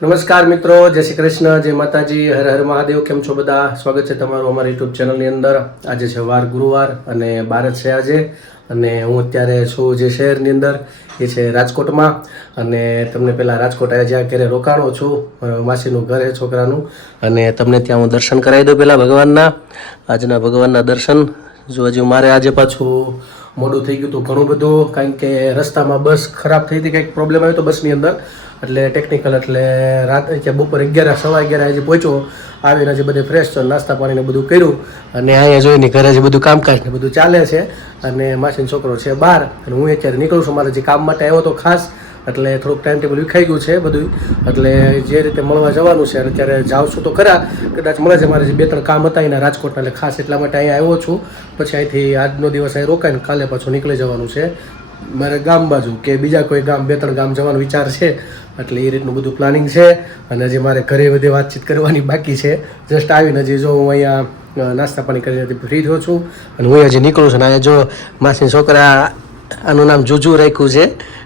નમસ્કાર મિત્રો, જય શ્રી કૃષ્ણ, જય માતાજી, હર હર મહાદેવ. કેમ છો બધા? સ્વાગત છે તમારું અમારી યુટ્યુબ ચેનલની અંદર. આજે છે વાર ગુરુવાર અને 12 છે આજે, અને હું અત્યારે છું જે શહેરની અંદર એ છે રાજકોટમાં. અને તમને પહેલાં રાજકોટ જ્યાં ઘરે રોકાણો છું, માસીનું ઘર છે છોકરાનું, અને તમને ત્યાં હું દર્શન કરાવી દઉં પહેલાં ભગવાનના. આજના ભગવાનના દર્શન જો હજુ મારે આજે પાછું મોડું થઈ ગયું હતું ઘણું બધું, કારણ કે રસ્તામાં બસ ખરાબ થઈ હતી, કંઈક પ્રોબ્લેમ આવ્યો તો બસની અંદર, એટલે ટેકનિકલ, એટલે રાત બપોર 11 સવા 11 હજી પહોંચ્યો. આવીને હજી બધે ફ્રેશ છો, નાસ્તા પાણીને બધું કર્યું, અને અહીંયા જોઈને ઘરે હજી બધું કામકાજ ને બધું ચાલે છે. અને માસીનો છોકરો છે બહાર, અને હું અત્યારે નીકળું છું મારે જે કામ માટે આવ્યો તો ખાસ, એટલે થોડુંક ટાઈમ ટેબલ વિખાઈ ગયું છે બધું, એટલે જે રીતે મળવા જવાનું છે અત્યારે જાઉં છું તો ખરા, કદાચ મળે છે. મારે જે 2-3 કામ હતા એના રાજકોટના, એટલે ખાસ એટલા માટે અહીંયા આવ્યો છું. પછી અહીંથી આજનો દિવસ અહીં રોકાઈને કાલે પાછું નીકળી જવાનું છે મારે ગામ બાજુ, કે બીજા કોઈ ગામ 2-3 ગામ જવાનો વિચાર છે, એટલે એ રીતનું બધું પ્લાનિંગ છે. અને હજી મારે ઘરે બધી વાતચીત કરવાની બાકી છે. જસ્ટ આવીને હજી જો હું અહીંયા નાસ્તા પાણી કરીને ફ્રી થયો છું, અને હું હજી નીકળું છું. અને જો માસીના છોકરા, આનું નામ જુજુ રાખ્યું છે,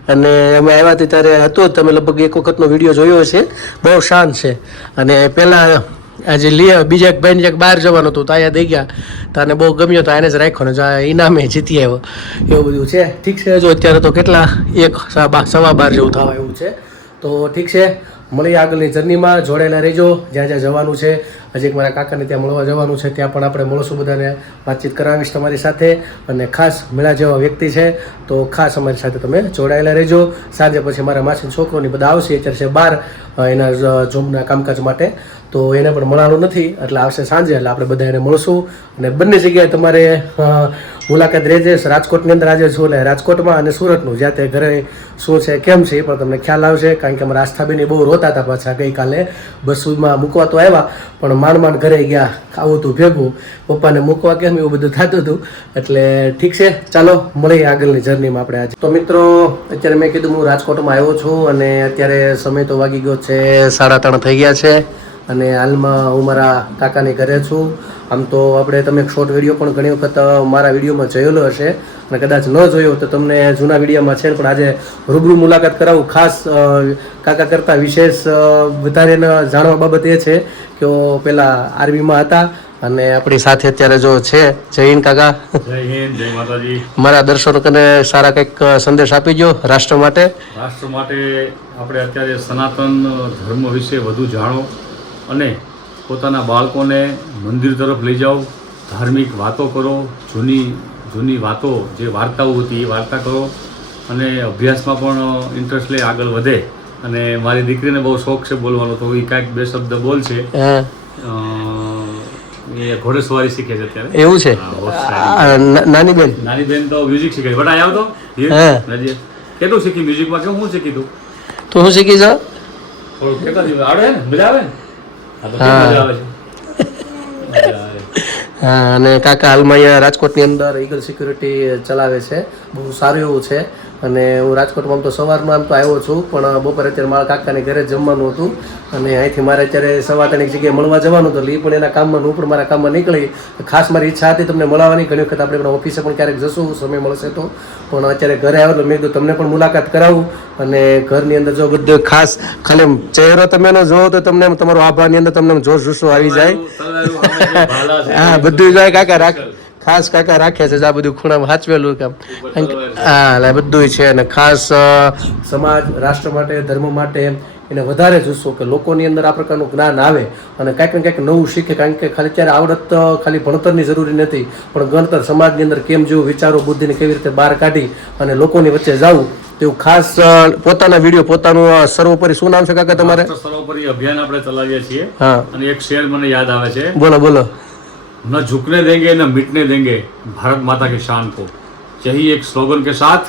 અને અમે આવ્યા હતા ત્યારે હતો જ, તમે લગભગ એક વખતનો વિડીયો જોયો છે. બહુ શાંત છે. અને પહેલાં આજે બીજા એક ભાઈને એક બહાર જવાનું હતું તો અહીંયા દઈ ગયા, તને બહુ ગમ્યો તો એને જ રાખ્યો ને, જો ઇનામે જીતી આવ્યો, એવું બધું છે. ઠીક છે, જો અત્યારે તો કેટલા 1:15 જેવું થવા એવું છે. તો ઠીક છે, મળીએ આગળની જર્નીમાં, જોડાયેલા રહેજો. જ્યાં જ્યાં જવાનું છે, હજી એક મારા કાકાને ત્યાં મળવા જવાનું છે, ત્યાં પણ આપણે મળશું, બધાને વાતચીત કરાવીશ તમારી સાથે. અને ખાસ મેળા જેવા વ્યક્તિ છે, તો ખાસ અમારી સાથે તમે જોડાયેલા રહેજો. સાંજે પછી મારા માસીનો છોકરોની બધા આવશે, અત્યારે છે બહાર એના જોબના કામકાજ માટે, તો એને પણ મળવાનું નથી, એટલે આવશે સાંજે, એટલે આપણે બધા એને મળશું. અને બંને જગ્યાએ તમારે મુલાકાત રહેજે. રાજકોટની અંદર આજે છું, એટલે રાજકોટમાં, અને સુરતનું જ્યાં તે ઘરે શું છે કેમ છે એ પણ તમને ખ્યાલ આવશે. કારણ કે અમારા આસ્થાબેન બહુ રોતા હતા પાછા ગઈકાલે, બસમાં મૂકવા તો આવ્યા પણ માંડ ઘરે ગયા, આવું હતું ભેગું, પપ્પાને મૂકવા કેમ એવું બધું થતું હતું. એટલે ઠીક છે, ચાલો મળીએ આગળની જર્નીમાં આપણે આજે. તો મિત્રો, અત્યારે મેં કીધું હું રાજકોટમાં આવ્યો છું, અને અત્યારે સમય તો વાગી ગયો છે 3:30 થઈ ગયા છે. અને હાલમાં હું મારા કાકાની ઘરે છું. આમ તો આપણે તમે શોર્ટ વિડીયો પણ ઘણી વખત મારા વિડીયોમાં જોયેલો હશે, અને કદાચ ન જોયો તો તમને જૂના વિડીયોમાં છે, પણ આજે રૂબરૂ મુલાકાત કરાવું. ખાસ કાકા કરતાં વિશેષ વધારે જાણવા બાબત એ છે કે પહેલાં આર્મીમાં હતા, અને આપણી સાથે અત્યારે જો છે. જય હિન્દ કાકા. જય હિન્દ, જય માતાજી. મારા દર્શકોને સારા કંઈક સંદેશ આપી દો રાષ્ટ્ર માટે. રાષ્ટ્ર માટે આપણે અત્યારે સનાતન ધર્મ વિશે વધુ જાણો, અને પોતાના બાળકોને મંદિર તરફ લઈ જાઓ, ધાર્મિક વાતો કરો, જૂની વાતો જે વાર્તાઓ હતી એ વાર્તા કરો, અને અભ્યાસમાં પણ ઇન્ટરેસ્ટ લે, આગળ વધે. અને મારી દીકરીને બહુ શોખ છે બોલવાનો, તો એ કાંઈક 2 શબ્દ બોલશે. એ ઘોડેસવારી શીખે છે અત્યારે. એવું છે? નાની બેન તો મ્યુઝિક શીખે છે. બટ આવ્યો તો કેટલું શીખી મ્યુઝિકમાં? કેવું શું શીખી તું? તો શું શીખી જા? થોડું કેટલા દિવસ આવડે ને? મજા આવે ને? હા, અને કાકા હાલમાં અહીંયા રાજકોટની અંદર ઈગલ સિક્યુરિટી ચલાવે છે, બહુ સારું એવું છે. અને હું રાજકોટમાં આમ તો સવારમાં આમ તો આવ્યો છું, પણ બપોરે અત્યારે મારા કાકાને ઘરે જમવાનું હતું, અને અહીંથી મારે અત્યારે 3:15 જગ્યાએ મળવા જવાનું હતું, એટલે એ પણ એના કામમાં, હું પણ મારા કામમાં નીકળી. ખાસ મારી ઈચ્છા હતી તમને મળવાની, ઘણી વખત આપણે પણ ઓફિસે પણ ક્યારેક જશું સમય મળશે તો, પણ અત્યારે ઘરે આવ્યો એટલે મેં કીધું તમને પણ મુલાકાત કરાવું. અને ઘરની અંદર જો બધું ખાસ ખાલી ચહેરો તમે ન જોવો તો તમને તમારો આભારની અંદર તમને જોશ જુસ્સો આવી જાય. હા, બધું જાય કાકા ખાસ કાકા રાખે છે આ બધું ખૂણામાં સાચવેલું કામ. હા, એટલે બધું છે. અને ખાસ સમાજ, રાષ્ટ્ર માટે, ધર્મ માટે એને વધારે જુસ્સો, કે લોકોની અંદર આ પ્રકારનું જ્ઞાન આવે અને કંઈક ને કંઈક નવું શીખે. કારણ કે ખાલી ત્યારે આવડત ખાલી ભણતરની જરૂરી નથી, પણ ગણતર, સમાજની અંદર કેમ જેવું વિચારો, બુદ્ધિને કેવી રીતે બહાર કાઢી અને લોકોની વચ્ચે જવું, તેવું ખાસ પોતાના વિડીયો, પોતાનું સર્વોપરી, શું નામ છે કાકા તમારે? સર્વોપરી અભિયાન આપણે ચલાવીએ છીએ. હા, અને એક શેર મને યાદ આવે છે. બોલો બોલો. न झुकने देंगे न मिटने देंगे, भारत माता की शान को. यही एक स्लोगन के साथ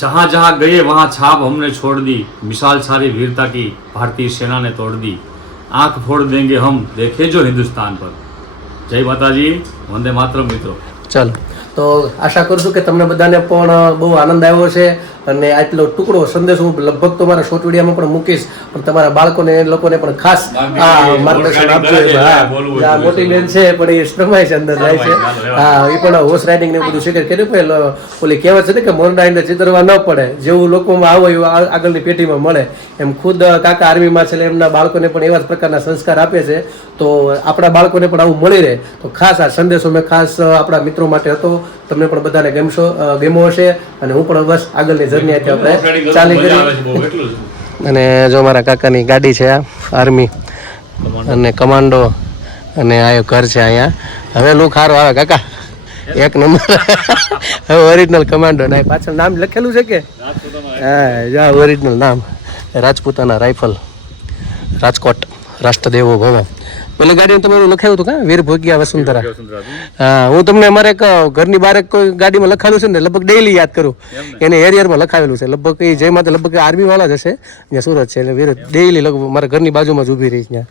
जहाँ जहाँ गए वहाँ छाप हमने छोड़ दी, मिसाल सारी वीरता की भारतीय सेना ने तोड़ दी. आंख फोड़ देंगे हम, देखे जो हिंदुस्तान पर. जय माताजी, वंदे मातरम. મિત્રો, ચાલો, તો આશા કરું છું કે તમને બધાને પણ બહુ આનંદ આવ્યો છે. અને આટલો ટુકડો સંદેશો હું લગભગ તો મારા શોર્ટ વિડીયોમાં પણ મૂકીશ, પણ તમારા બાળકોને એ લોકોને પણ ખાસ આ માર્ગદર્શન આપજો. હા, મોટી બેન છે પણ એ સ્ટ્રમાય છે, અંદર જાય છે. હા, એ પણ હોર્સ રાઇડિંગ ને એવું બધું શીખે. કર્યું ઓલી કહેવત છે ને કે મોરડા ઈને ચિતરવા ન પડે, જેવું લોકોમાં આવો એવું આગળની પેઢીમાં મળે. એમ ખુદ કાકા આર્મીમાં છે, એમના બાળકોને પણ એવા જ પ્રકારના સંસ્કાર આપે છે. તો આપણા બાળકોને પણ આવું મળી રહે તો ખાસ આ સંદેશો મેં ખાસ આપણા મિત્રો માટે હતો. તમને પણ બધાને ગેમો હશે અને હું પણ બસ આગળની જર્ની આપણે ચાલી કરી. અને જો મારા કાકાની ગાડી છે, આ આર્મી અને કમાન્ડો અને આ ઘર છે અહીંયા. હવે લુક સારો આવે કાકા, એક નંબર. હવે ઓરિજિનલ કમાન્ડો ના પાછળ નામ લખેલું છે કે? હા, ઓરિજિનલ નામ રાજપૂતાના રાઇફલ, રાજકોટ, રાષ્ટ્રદેવો ભવ. પેલી ગાડી તમારું લખાયું હતું કા, વીર ભોગિયા વસુંધરા. હા, હું તમને અમારે એક ઘરની બહાર કોઈ ગાડીમાં લખાયેલું છે ને, લગભગ ડેઈલી યાદ કરું. એને એરિયરમાં લખાવેલું છે, લગભગ એ જય માતા લગભગ આર્મી વાળા જ હશે, ત્યાં સુરત છે. એટલે વીર ડેઈલી લગભગ મારા ઘરની બાજુમાં જ ઊભી રહી છે,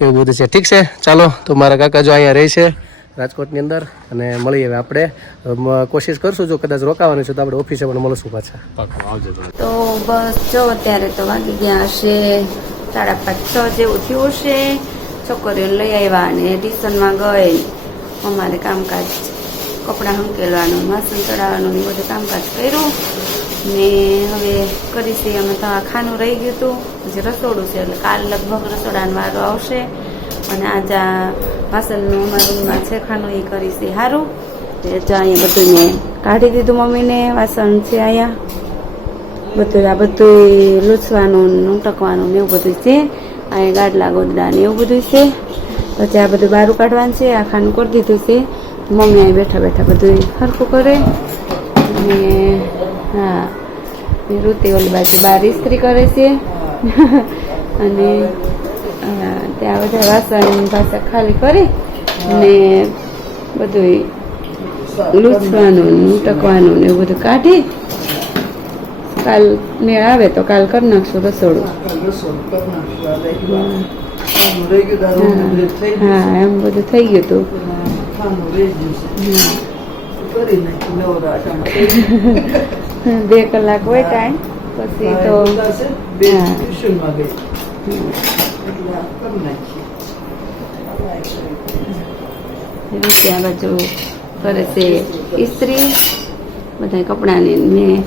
એવું બધું છે. ઠીક છે, ચાલો તો મારા કાકા જો અહીંયા રહે છે રાજકોટની અંદર, અને મળીએ હવે આપણે. કોશિશ કરશું જો કદાચ રોકાવાનું છે તો આપણે ઓફિસે પણ મળશું પાછા. તો બસ જો અત્યારે તો વાગી ગયા હશે 5:30 જેવું થયું હશે. છોકરીઓને લઈ આવ્યા અને ટ્યુશનમાં ગઈ. અમારે કામકાજ કપડાં હંકેલવાનું, વાસણ ચડાવવાનું ને બધું કામકાજ કર્યું ને હવે કરીશી. અમે તો આ ખાનું રહી ગયું હતું, પછી રસોડું છે એટલે કાલ લગભગ રસોડાનો વારો આવશે. અને આજે આ વાસણનું અમારા રૂમમાં છે ખાનું, એ કરીશી સારું. જો અહીંયા બધું મેં કાઢી દીધું મમ્મીને, વાસણ છે અહીંયા બધું. આ બધું લૂછવાનું, ઉટકવાનું ને એવું બધું છે. અહીંયા ગાડલા ગોદડા ને એવું બધું છે. પછી આ બધું બહાર કાઢવાનું છે. આ ખાનું કરી દીધું છે. મમ્મી અહીં બેઠા બેઠા બધું સરખું કરે. અને હા, ઋતિ ઓલી બાજુ બહાર ઇસ્ત્રી કરે છે. અને ત્યાં બધા વાસણ પાછા ખાલી કરી ને બધું લૂછવાનું, ઉટકવાનું ને એવું બધું કાઢી કાલ મેળ આવે તો કાલ કરી નાખશું રસોડું. હા, એમ બધું થઈ ગયું હતું. 2 કલાક હોય ટાઈમ, પછી તો ત્યાં બાજુ કરે છે ઇસ્ત્રી બધા કપડાની. મેં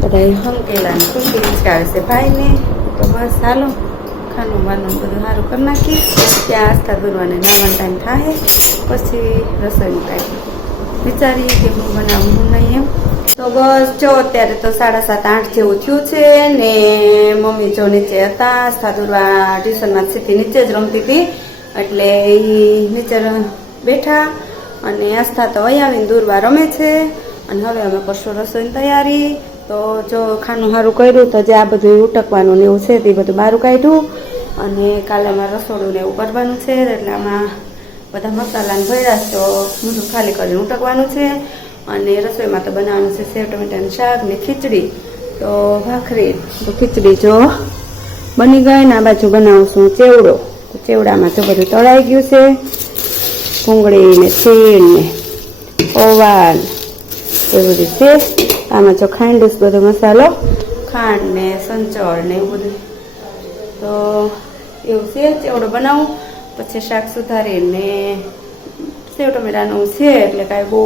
બધા હંકેલા ને ખુશી હિંચકાવે છે ભાઈને. તો બસ ચાલો ખાનું બાનું બધું સારું કરી નાખી. ત્યાં આસ્થા દોરવાને નાવાનો ટાઈમ થાય પછી રસોઈનું કાંઈ વિચારીએ કે હું બનાવું હું નહીં એમ. તો બસ જો અત્યારે તો 7:30-8 જેવું થયું છે ને મમ્મી જો નીચે હતા. આસ્થા દોરવા ટ્યુશનમાં સીધી નીચે જ રમતી હતી એટલે એ નીચે બેઠા અને આસ્થા તો અહીં આવીને દોરવા રમે છે. અને હવે અમે કરશું રસોઈની તૈયારી. તો જો ખાનું સારું કર્યું તો જે આ બધું ઉટકવાનું ને એવું છે તે બધું બહાર કાઢ્યું. અને કાલે અમારે રસોડું ને એવું કરવાનું છે એટલે આમાં બધા મસાલાને ભર્યા તો બધું ખાલી કરીને ઉટકવાનું છે. અને રસોઈમાં તો બનાવવાનું છે સેવ ટમેટાનું શાક ને ખીચડી. તો ભાખરી તો ખીચડી જો બની ગઈ ને આ બાજુ બનાવશું ચેવડો. તો ચેવડામાં તો બધું તળાઈ ગયું છે. ભૂંગળી ને તેલ ને ઓવા એ બધું છે. આમાં જો ખાંડુસ બધો મસાલો, ખાંડ ને સંચળ ને એવું બધું. તો એવું છે, ચેવડો બનાવું પછી શાક સુધારીને સેવ ટમેટાનું છે એટલે કાંઈ બહુ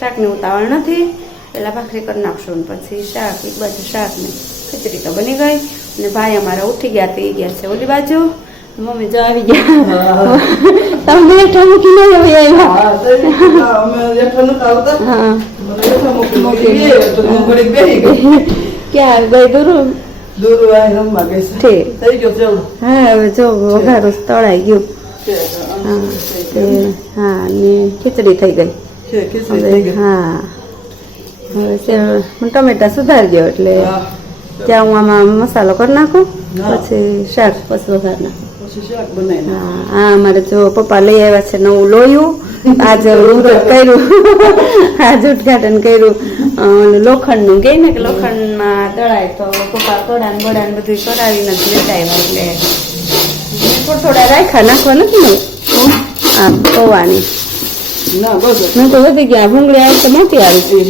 શાકની ઉતાવળ નથી. પહેલાં ભાખરી કરી નાખશું ને પછી શાક, એક બાજુ શાક ને ખીચડી તો બની ગઈ. અને ભાઈ અમારા ઉઠી ગયા તો એ ગયા છે ઓલી બાજુ. મમ્મી જો આવી ગયા. તમે બેઠા મૂકી નહીં આવ્યા? ક્યાં ગઈ દૂરું? હા, હવે જો વઘારું તળાઈ ગયું. હા, ને ખીચડી થઈ ગઈ. હા, હવે ટમેટા સુધારી ગયો એટલે ત્યાં હું આમાં મસાલો કરી નાખું પછી શાક પછી વઘાર નાખું. હા, અમારે જો પપ્પા લઈ આવ્યા છે નવું લોયું. આજે ઉદ્ઘાટન કર્યું, આજે ઉદ્ઘાટન કર્યું લોખંડનું. કહે ને કે લોખંડમાં દળાય તો પપ્પા કડાને બડાને બધું કરાવીને જ લેતા આવ્યા. એટલે થોડા રાખ્યા, નાખવા નથી ને. હા, પૌવાની મેં તો વધી ગયા. ભૂંગળી આવી તો મોટી આવી.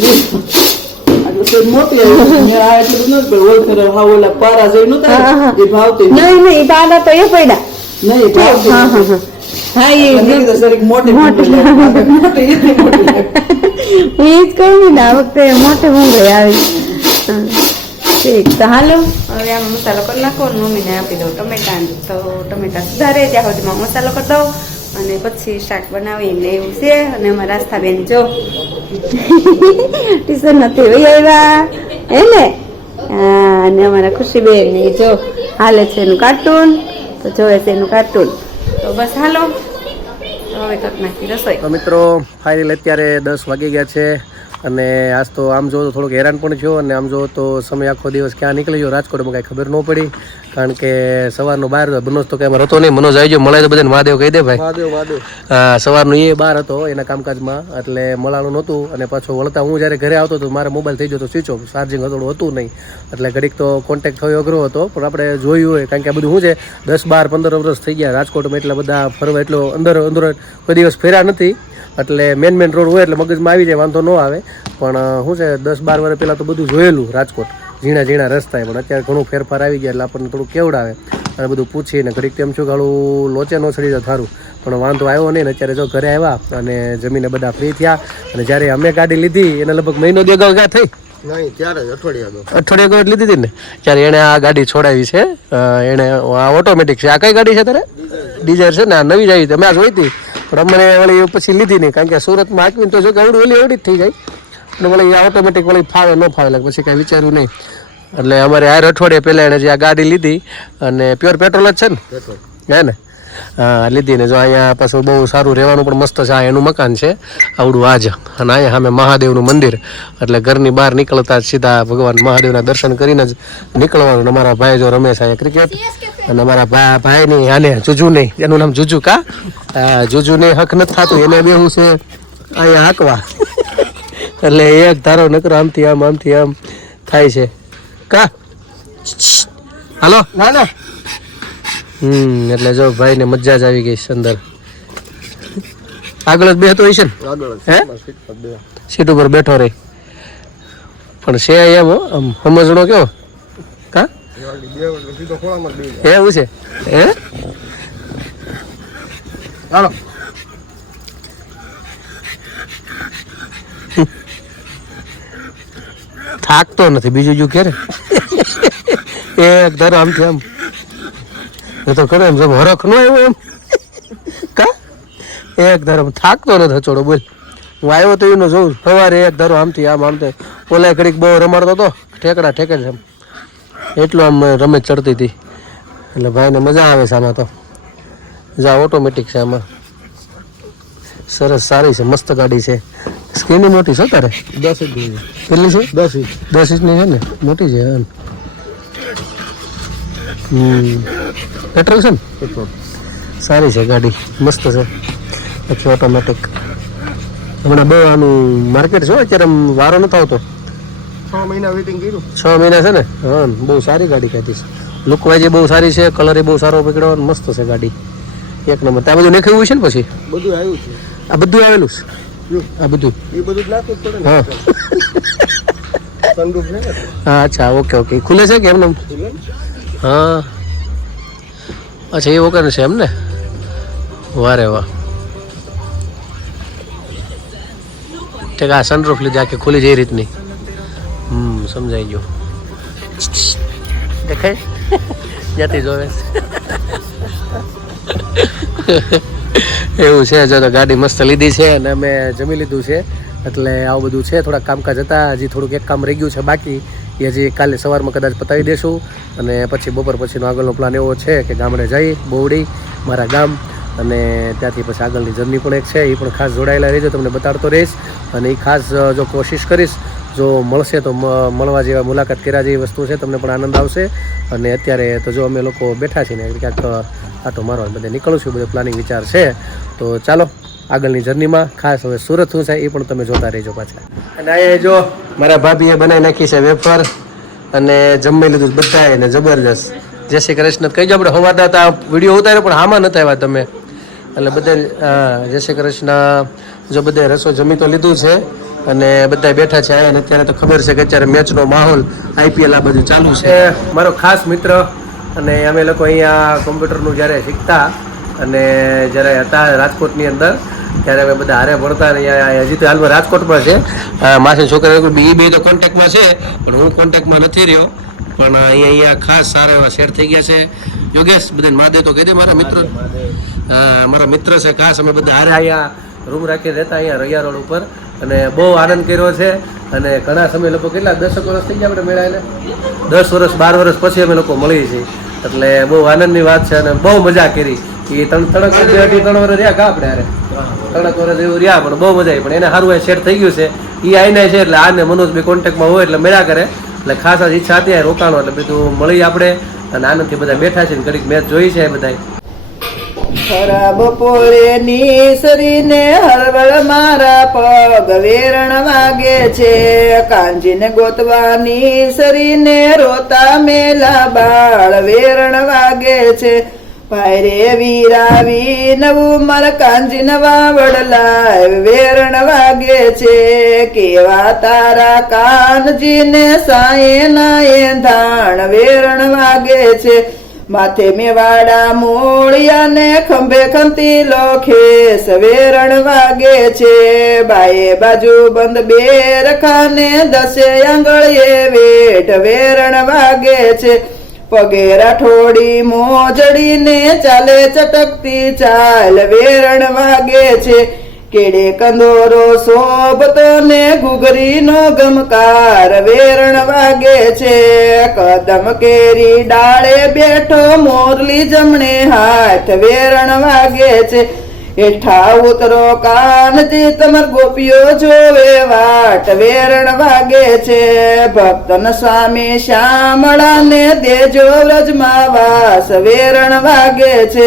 મોટી આવી મેં આ એટલું બધું નથી ઓલ ફેર હા ઓલા પારા જોઈ નતા એ ભાવતી નહીં નહીં પાડા તો એ પડ્યા નહીં ભાવતી હા હા હા હા એ મને તો જરીક મોટી મોટી લાગે. મોટી એટલી મોટી લાગે. હું એ જ કહું ને આ વખતે મોટે મોંઘાઈ આવી હા. ઠીક તો હાલો હવે આમ મસાલો કરી નાખો ને મમ્મીને આપી દઉં ટમેટા તો ટમેટા સુધારે ત્યાં સુધીમાં મસાલો કરી દઉં અને પછી શાક બનાવીને એવું છે અને અમારા આસ્થાબેન જો ટ્યુશન નથી વહી આવ્યા હે ને હા અને અમારા ખુશીબેન ને જો હાલે છે એનું કાર્ટૂન તો જોવે છે એનું કાર્ટૂન તો બસ હાલો હવે કરી નાખી રસોઈ તો મિત્રો ફાઇનલ અત્યારે 10 વાગી ગયા છે અને આજ તો આમ જો તો થોડોક હેરાન પણ થયો અને આમ જો તો સમય આખો દિવસ ક્યાં નીકળી ગયો રાજકોટમાં કાંઈ ખબર ન પડી કારણ કે સવારનો બહાર મનોજ તો કાંઈ હતો નહીં મનોજ આવી ગયો મળે તો બધાને મહાદેવ કહી દે ભાઈ હા સવારનું એ બહાર હતો એના કામકાજમાં એટલે મળાનું નહોતું અને પાછો વળતા હું જ્યારે ઘરે આવતો તો મારો મોબાઈલ થઈ ગયો તો સ્વિચ ઓફ ચાર્જિંગ થોડું હતું નહીં એટલે ઘડીક તો કોન્ટેક્ટ થયો અઘરો હતો પણ આપણે જોયું હોય કારણ કે આ બધું શું છે 10, 12, 15 વર્ષ થઈ ગયા રાજકોટમાં એટલા બધા ફરવા એટલો અંદર કોઈ દિવસ ફેર્યા નથી એટલે મેન રોડ હોય એટલે મગજમાં આવી જાય વાંધો ન આવે પણ શું છે 10, 12 વર્ષ પહેલાં તો બધું જોયેલું રાજકોટ ઝીણા રસ્તા પણ અત્યારે ઘણું ફેરફાર આવી ગયા એટલે આપણને થોડું કેવડાવે અને બધું પૂછીને ઘડીક તેમ છું ગાળું લોચે ન ચડી જાય થારું પણ વાંધો આવ્યો નહીં ને અત્યારે જો ઘરે આવ્યા અને જમીને બધા ફ્રી થયા અને જ્યારે અમે ગાડી લીધી એને લગભગ મહિનો દેગાવ ક્યાં થઈ નહીં ત્યારે અઠવાડિયા અઠવાડિયા લીધી હતી ને ત્યારે એણે આ ગાડી છોડાવી છે એણે આ ઓટોમેટિક છે આ કઈ ગાડી છે તારે ડિઝાયર છે ને આ નવી જ આવી હતી અમે આ જોઈ હતી પણ અમને વળી પછી લીધી નહીં કારણ કે સુરતમાં હાંકવીને તો જો કે એવડી જ થઈ જાય અને વળી આ ઓટોમેટિક વળી ફાવે ન ફાવે એટલે પછી કાંઈ વિચાર્યું નહીં એટલે અમારે આ અઠવાડિયા પહેલાં એણે જે આ ગાડી લીધી અને પ્યોર પેટ્રોલ જ છે ને હે ને હા લીધી ને જો અહીંયા પાછું બહુ સારું રહેવાનું પણ મસ્ત છે આ એનું મકાન છે આવડું આજ અને અહીંયા સામે મહાદેવનું મંદિર એટલે ઘરની બહાર નીકળતા સીધા ભગવાન મહાદેવના દર્શન કરીને જ નીકળવાનું અમારા ભાઈ જો રમેશ અહીંયા ક્રિકેટ અને અમારા ભાઈની આને જુજુ નહીં એનું નામ જુજુ કા જુજુને હક નથી થતું એને બેહું છે અહીંયા હાંકવા એટલે એક ધારો નકરો આમથી આમ થાય છે કા હાલો ના એટલે જો ભાઈ ને મજા જ આવી ગઈ છે અંદર આગળ જ બેઠો હોય છે ને હે સીટ ઉપર બેઠો રહી પણ છે એમ આમ સમજણો કેવો કા એવું છે હે હાલો થાકતો નથી બીજું જો કે એક ધારો આમથી આમ એ તો કરે એમ જેમ હરખ ન આવ્યો એમ કા એક ધારો થાકતો નથી હચોડો બોલ હું આવ્યો તો એનો જોઉં સવારે એક ધારો આમથી આમ ઓલા ઘડીક બહુ રમાડતો હતો ઠેકડા ઠેકે છે એમ એટલું આમ રમેશ ચડતી હતી એટલે ભાઈને મજા આવે છે આમાં તો જા ઓટોમેટિક છે આમાં સરસ સારી છે મસ્ત ગાડી છે સ્ક્રીન મોટી છે તારે 10 ઇંચ કેટલી છે 10 ઇંચની છે ને મોટી છે પેટ્રોલ છે ને સારી છે ગાડી મસ્ત છે પછી ઓટોમેટિક હમણાં બહુ આનું માર્કેટ છે અત્યારે આમ વારો નથી આવતો 6 મહિના વેટિંગ કર્યું 6 મહિના છે ને હા બહુ સારી ગાડી કહેતી છે લુક વાઇઝ બહુ સારી છે કલર એ બહુ સારો પકડ્યો મસ્ત છે ગાડી એક નંબર ત્યાં બધું નાખ્યું છે ને પછી બધું આવ્યું છે આ બધું આવેલું છે આ બધું એ બધું જ નાખવું જ પડે ને હા સનરૂફ છે ને હા અચ્છા ઓકે ખુલે છે કે એમને હા અચ્છા એ વગર છે એમ ને વારે વાહ ઠીક આ સનરૂફ લીધી આખી ખુલી જઈ રીતની સમજાઈ ગયું દેખાય જ્યાંથી જોવે એવું છે જો તો ગાડી મસ્ત લીધી છે અને અમે જમી લીધું છે એટલે આવું બધું છે થોડા કામકાજ હતા હજી થોડુંક એક કામ રહી ગયું છે બાકી એ હજી કાલે સવારમાં કદાચ પતાવી દેશું અને પછી બપોર પછીનો આગળનો પ્લાન એવો છે કે ગામડે જઈ બોવડી મારા ગામ અને ત્યાંથી પછી આગળની જર્ની પણ એક છે એ પણ ખાસ જોડાયેલા રહેજો તમને બતાડતો રહીશ અને એ ખાસ જો કોશિશ કરીશ જો મળશે તો મળવા જેવા મુલાકાત કર્યા જેવી વસ્તુ છે તમને પણ આનંદ આવશે અને અત્યારે તો જો અમે લોકો બેઠા છીએ ને ક્યાંક આટો મારવા બધે નીકળું છું બધું પ્લાનિંગ વિચાર છે તો ચાલો આગળની જર્નીમાં ખાસ હવે સુરત શું છે એ પણ તમે જોતા રહેજો પાછા અને અહીંયા જો મારા ભાભીએ બનાવી નાખી છે વેફર અને જમી લીધું બધાએ ને જબરજસ્ત જય શ્રી કૃષ્ણ કહી જો આપણે હવાતા હતા વિડીયો ઉતાર્યો પણ આમાં નતા આવ્યા તમે એટલે બધે જય શ્રી કૃષ્ણ જો બધે રસોઈ જમી તો લીધું છે અને બધા બેઠા છે અહીંયા. અને અત્યારે તો ખબર છે કે અત્યારે મેચનો માહોલ IPL આ બધું ચાલુ છે. મારો ખાસ મિત્ર અને અમે લોકો અહીંયા કોમ્પ્યુટરનું જ્યારે શીખતા અને જ્યારે હતા રાજકોટની અંદર ત્યારે અમે બધા હારે ભણતા. અને અહીંયા હજી તો હાલમાં રાજકોટમાં છે માસી છોકરા બે તો કોન્ટેક્ટમાં છે પણ હું કોન્ટેક્ટમાં નથી રહ્યો. પણ અહીંયા ખાસ સારા એવા શેર થઈ ગયા છે. યોગેશ બધાને મહાદેવ તો કહી દે. મારા મિત્ર છે ખાસ. અમે બધા હારે અહીંયા રૂમ રાખીને રહેતા અહીંયા રૈયા રોડ ઉપર. અને બહુ આનંદ કર્યો છે. અને ઘણા સમય લોકો કેટલા 10 વર્ષ થઈ ગયા આપણે મેળાને 10 વર્ષ 12 વર્ષ પછી અમે લોકો મળીએ છીએ. એટલે બહુ આનંદની વાત છે અને બહુ મજા કરી. એ 3 વર્ષ રહ્યા કા આપણે હારે 3 વર્ષ એવું રહ્યા પણ બહુ મજા આવી. પણ એને સારું એ સેટ થઈ ગયું છે. એ આઈને છે એટલે આને મનોજ બી કોન્ટેક્ટમાં હોય એટલે મેળા કરે. એટલે ખાસ જ ઈચ્છા હતી રોકાણો એટલે બધું મળી આપણે અને આનંદથી બધા બેઠા છે ને ઘડીક મેચ જોઈ છે બધા. ખરા બપોરે નીસરીને હળવળ મારા પગ વેરણ વાગે છે, કાંજીને ગોતવા નીસરીને રોતા મેલા બાળ વેરણ વાગે છે. પાયરે વીરાવી નવું મર કાંજીને વાવડલા વેરણ વાગે છે. કેવા તારા કાનજીને સાયે નાયે ધાણ વેરણ વાગે છે. માથે મેવાડા મોળિયાને ખંભે ખંતી લોખેસ વેરણ વાગે છે. બાએ બાજુ બંધ બેરખાને 10 આંગળીએ વેઠ વેરણ વાગે છે. પગે રાઠોડી મોજડીને ચાલે ચટકતી ચાલ વેરણ વાગે છે. કેડે કંદોરો શોભતો ને ઘૂઘરીનો ગમકાર વેરણ વાગે છે. કદમ કેરી ડાળે બેઠો મોરલી જમણે હાથ વેરણ વાગે છે. હેઠા ઉતરો કાનજી તમાર ગોપીઓ જોવે વાટ વેરણ વાગે છે. ભક્તન સ્વામી શ્યામળાને દેજો વ્રજમાં વાસ વેરણ વાગે છે.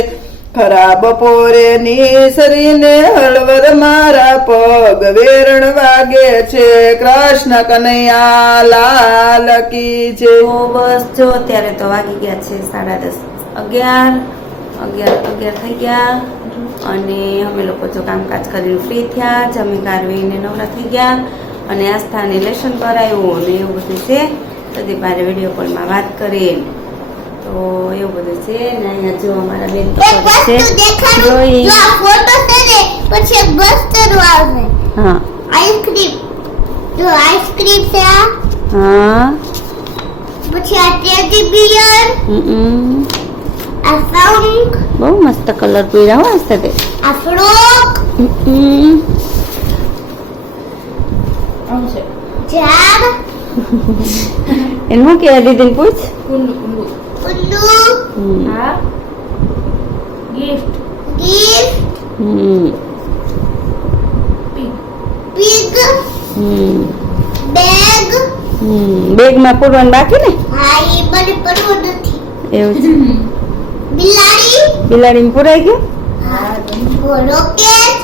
ખરા બપોરે નીસરીને હળવર મારા પગ વેરણ વાગે છે. કૃષ્ણ કનૈયા લાલ કી જય. તો બસ જો અત્યારે તો વાગી ગયા છે 10:30 11 થઈ ગયા અને અમે લોકો જો કામકાજ કરીને ફ્રી થયા, જમી કારવીને નવરા થઈ ગયા અને આસ્થાને લેશન કરાવ્યું અને એવું બધું છે. બધી મારે વિડીયો કોલમાં વાત કરી તો એવું બધું છે ને અહીંયા જો અમારા બેન તો કરે છે જોઈ. ફોટો છે ને પછી એક બસ્તર આવશે. હા આઈસ્ક્રીમ જો આઈસ્ક્રીમ છે આ. હા પછી આ ટેડી બિયર આ ફ્રોક બહુ મસ્ત કલર પીડા હોય છે. આ ફ્રોક ઝાડ એનું શું કહેવાય દીદીને પૂછ. ઉલ્લુ હા ગિફ્ટ પીગ બેગ બેગમાં પૂરવાનું બાકી ને. હા એ મને પડવું નથી. એવું છે. બિલાડી પુરાઈ ગયું. હા રોકેટ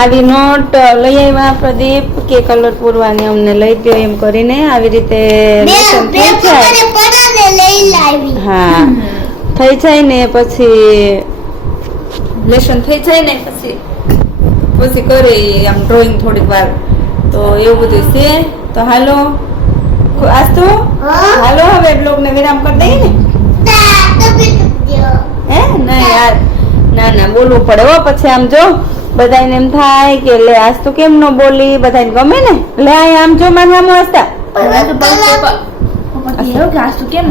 આવી નોટ લઈ આવ્યા પ્રદીપ કે કલર પૂરવાની અમને લઈ ગયો એમ કરીને આવી રીતે લેસન થઈ જાય. હા થઈ જાય ને પછી લેસન થઈ જાય ને પછી કરી આમ ડ્રોઈંગ થોડીક વાર તો એવું બધું છે. તો હાલો આજ તો હાલો હવે બ્લોગ ને વિરામ કરી દઈએ ને. હે ના યાર ના બોલવું પડે હો. પછી આમ જો બધાને એમ થાય કે લે આજ તો કેમ ન બોલી, બધાને ગમે ને. લે અહીંયા આમ જો મારે આમ હસતા.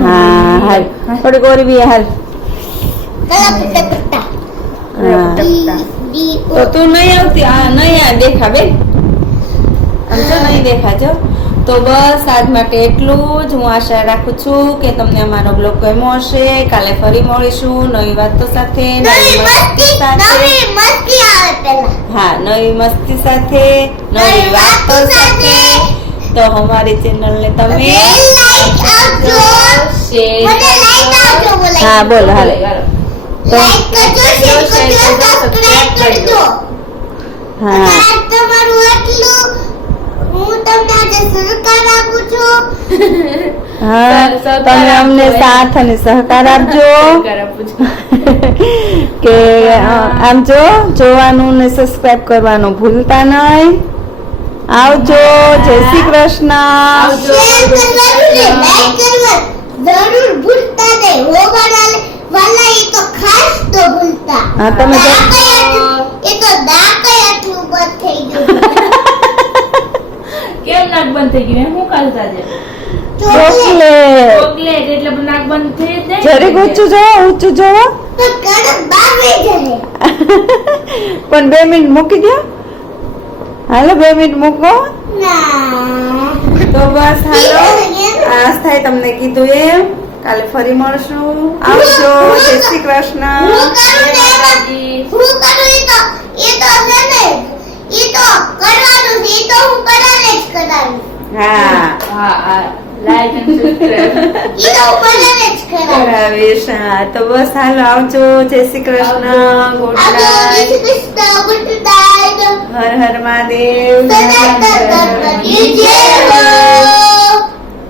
હા હાલ થોડી ગોરી બી હાલ. તો તું નહીં આવતી. હા નહીં દેખા બેન આમ તો નહીં દેખાજો. તો બસ આજ માટે એટલું જ. હું આશા રાખું છું કે તમને અમારો બ્લોગ ગમ્યો હશે. કાલે ફરી મળીશું નવી વાતો સાથે, નવી મસ્તી સાથે, નવી વાતો સાથે. તો અમારી ચેનલને તમે હા બોલો હાલે તો હા હું તમને આજે સહકાર આપું છું. હા તમે અમને સાથ અને સહકાર આપજો. કે આમ જો જોવાનું ને સબસ્ક્રાઇબ કરવાનું ભૂલતા નહીં. આવજો. જય શ્રી કૃષ્ણ. શેર કરવાનું ને લાઈક કરવાનું જરૂર ભૂલતા નહીં. વાલા એ તો ખાસ તો ભૂલતા. હા, તમે જો- એ તો દાંતય આટલું બંધ થઈ ગયું. કેમ નાક બંધ થઈ ગયું હું કાલતા છે ચોકલેટ. ચોકલેટ એટલે પણ નાક બંધ થઈ જ જરીક ઊંચું જોવો, ઊંચું જોવો. તો કડક બાવે જશે. પણ 2 મિનિટ મૂકી દો. હાલો 2 મિનિટ મૂકો. ના. તો બસ હાલો આજ થાય તમને કીધું એમ. કાલે ફરી મળશું. આવજો. જય શ્રી કૃષ્ણ. હું કરું ને એમાં- હું કરું એ તો છે ને એ તો કરવાનું છે. એ તો હું કરાને જ કરાવીશ. હા, હા હા લાઈક એન્ડ સબસ્ક્રાઇબ એ તો હું કરાને જ કરાવીશ. કરાવીશ. હા, તો બસ હાલો આવજો. જય શ્રી કૃષ્ણ. ગુડ આવજો. જય night. Shri Krishna. Good night. હર હર મહાદેવ. સનાતન ધર્મની જય હો.